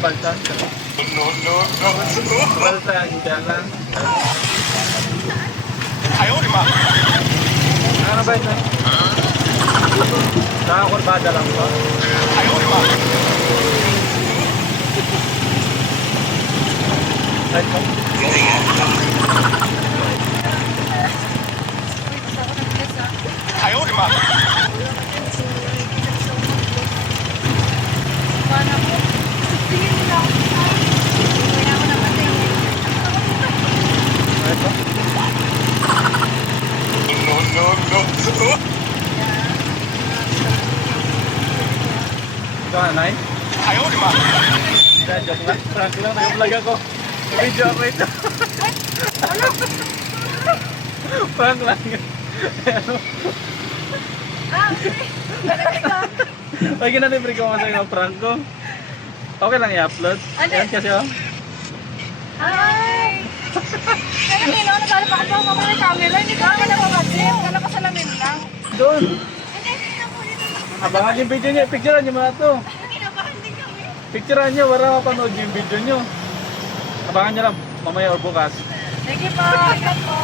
balsa. Balsa ang jalan. Ano ba ito? Nakakurbada lang ba? Right po? Right po? Ito nga, Nay? Joke lang. Prank lang, nag-vlog ako. Video ako ito. Prank lang yun. Lagi na libre ko masaya ng prank ko. Okay lang i-upload. Yan kasi oh. Ay! Kaya nino, naglalap ako pa ng camera, hindi ko ako napapansin. Kala ko salamin lang. Doon. Hindi, hindi na po dito. Abangan yung video niyo. Picturean niyo mga to. Hindi na ba, hindi kami. Picturean niyo para mapanood yung video niyo. Abangan niyo lang mamaya or bukas. Sige po, ingat po.